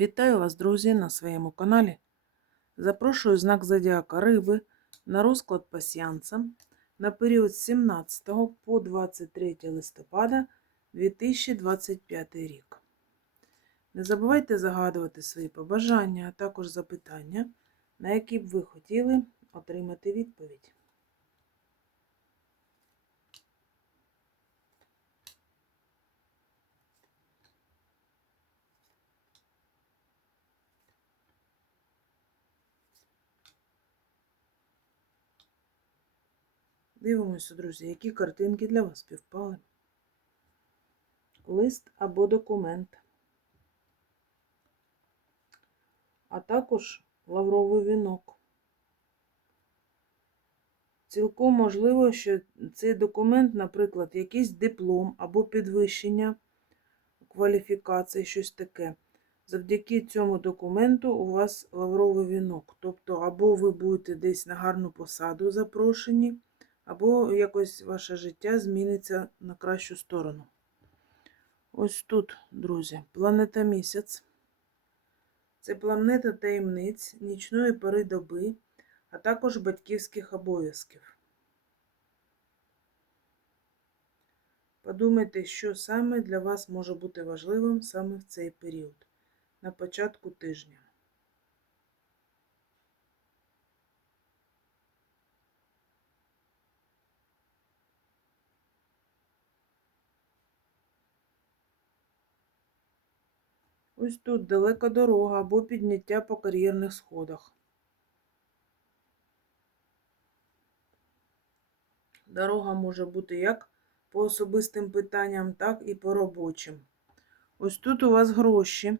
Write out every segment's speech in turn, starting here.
Вітаю вас, друзі, на своєму каналі. Запрошую знак Зодіака Риби на розклад пасіянца на період з 17 по 23 листопада 2025 рік. Не забувайте загадувати свої побажання, а також запитання, на які б ви хотіли отримати відповідь. Дивимося, друзі, які картинки для вас співпали. Лист або документ. А також лавровий вінок. Цілком можливо, що цей документ, наприклад, якийсь диплом або підвищення кваліфікації, щось таке. Завдяки цьому документу у вас лавровий вінок. Тобто, або ви будете десь на гарну посаду запрошені, або якось ваше життя зміниться на кращу сторону. Ось тут, друзі, планета місяць. Це планета таємниць, нічної пори доби, а також батьківських обов'язків. Подумайте, що саме для вас може бути важливим саме в цей період, на початку тижня. Ось тут далека дорога або підняття по кар'єрних сходах. Дорога може бути як по особистим питанням, так і по робочим. Ось тут у вас гроші.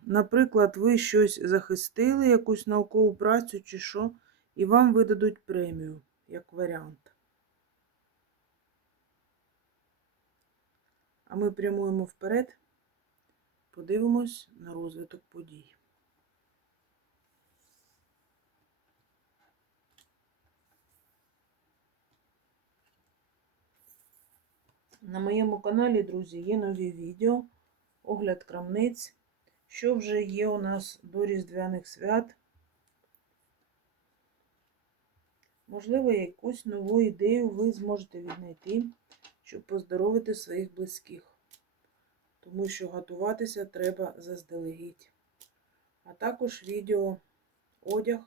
Наприклад, ви щось захистили, якусь наукову працю чи що, і вам видадуть премію, як варіант. А ми прямуємо вперед. Подивимось на розвиток подій. На моєму каналі, друзі, є нові відео, огляд крамниць, що вже є у нас до Різдвяних свят. Можливо, якусь нову ідею ви зможете віднайти, щоб поздоровити своїх близьких тому що готуватися треба заздалегідь. А також відео одяг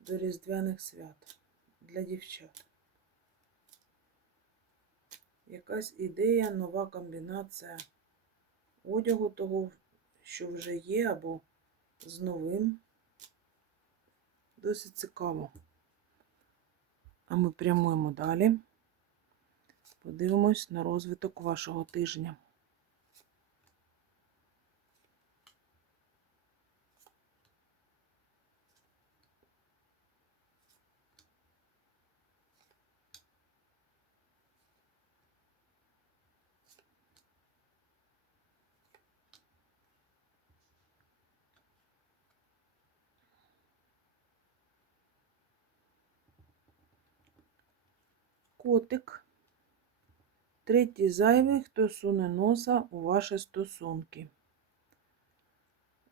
до Різдвяних свят для дівчат. Якась ідея, нова комбінація одягу того, що вже є, або з новим. Досить цікаво. А ми прямуємо далі. Подивимось на розвиток вашого тижня. Котик. Третій зайвий, хто суне носа у ваші стосунки.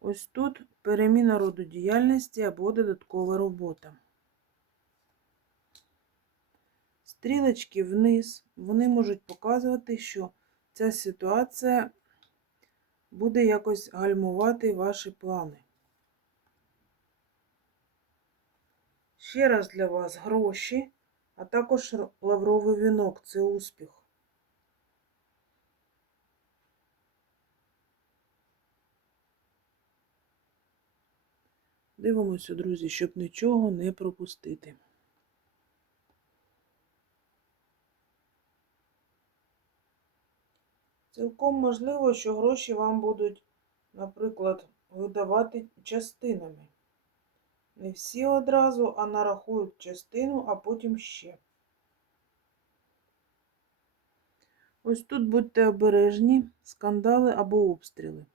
Ось тут переміна роду діяльності або додаткова робота. Стрілочки вниз, вони можуть показувати, що ця ситуація буде якось гальмувати ваші плани. Ще раз для вас гроші а також лавровий вінок це успіх. Дивимося, друзі, щоб нічого не пропустити. Цілком можливо, що гроші вам будуть, наприклад, видавати частинами. Не всі одразу, а нарахують частину, а потім ще. Ось тут будьте обережні, скандали або обстріли.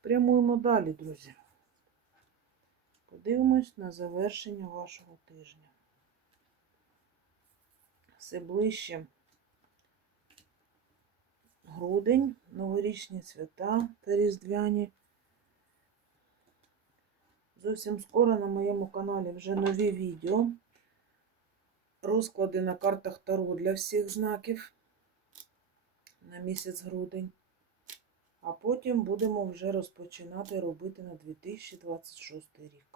Прямуємо далі, друзі. Подивимось на завершення вашого тижня. Все ближче грудень, новорічні свята та різдвяні. Зовсім скоро на моєму каналі вже нові відео. Розклади на картах Таро для всіх знаків на місяць грудень. А потім будемо вже розпочинати робити на 2026 рік.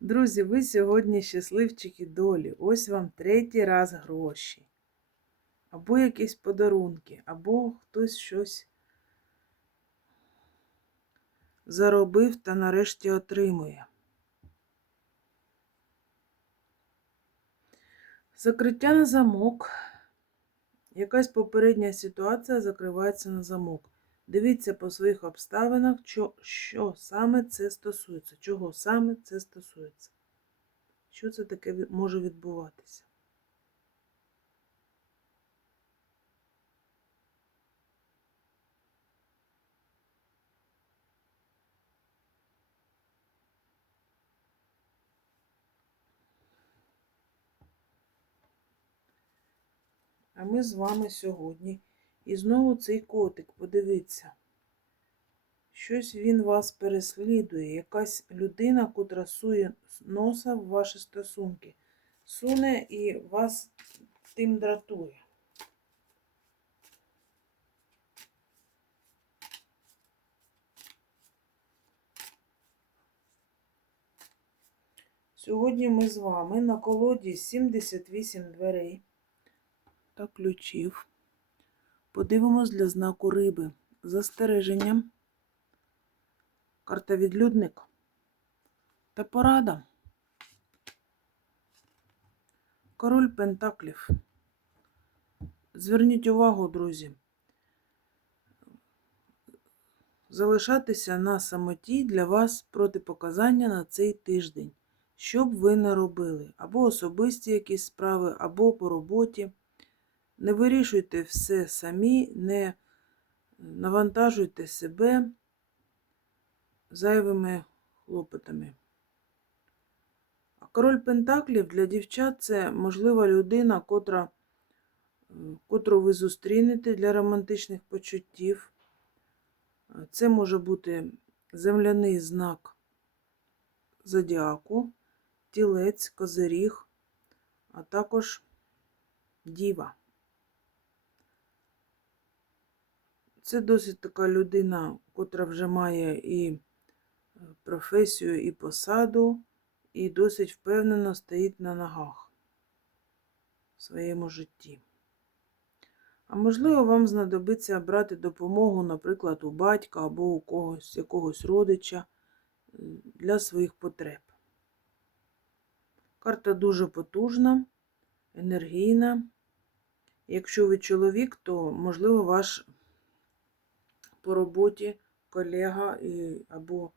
Друзі, ви сьогодні щасливчики долі. Ось вам третій раз гроші. Або якісь подарунки, або хтось щось заробив та нарешті отримує. Закриття на замок. Якась попередня ситуація закривається на замок. Дивіться по своїх обставинах, що, що саме це стосується, чого саме це стосується. Що це таке може відбуватися? А ми з вами сьогодні. І знову цей котик, подивіться. Щось він вас переслідує. Якась людина, котра сує носа в ваші стосунки. Суне і вас тим дратує. Сьогодні ми з вами на колоді 78 дверей та ключів. Подивимось для знаку риби. Застереження. Карта відлюдник. Та порада. Король Пентаклів. Зверніть увагу, друзі. Залишатися на самоті для вас протипоказання на цей тиждень. Що б ви не робили, або особисті якісь справи, або по роботі. Не вирішуйте все самі, не навантажуйте себе зайвими хлопотами. А король Пентаклів для дівчат це можлива людина, котра, е, котру ви зустрінете для романтичних почуттів. Це може бути земляний знак зодіаку, тілець, козиріг, а також діва. Це досить така людина, котра вже має і е, професію, і посаду, і досить впевнено стоїть на ногах в своєму житті. А можливо, вам знадобиться брати допомогу, наприклад, у батька або у когось, якогось родича е, для своїх потреб. Карта дуже потужна, енергійна. Якщо ви чоловік, то, можливо, ваш по роботі колега або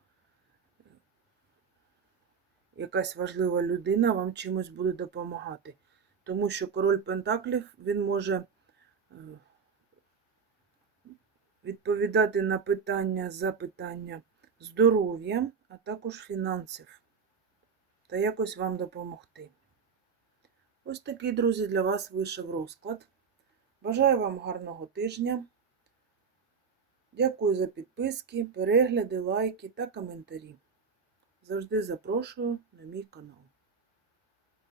якась важлива людина вам чимось буде допомагати. Тому що король Пентаклів він може е, відповідати на питання, запитання здоров'я, а також фінансів та якось вам допомогти. Ось такий, друзі, для вас вийшов розклад. Бажаю вам гарного тижня. Дякую за підписки, перегляди, лайки та коментарі. Завжди запрошую на мій канал.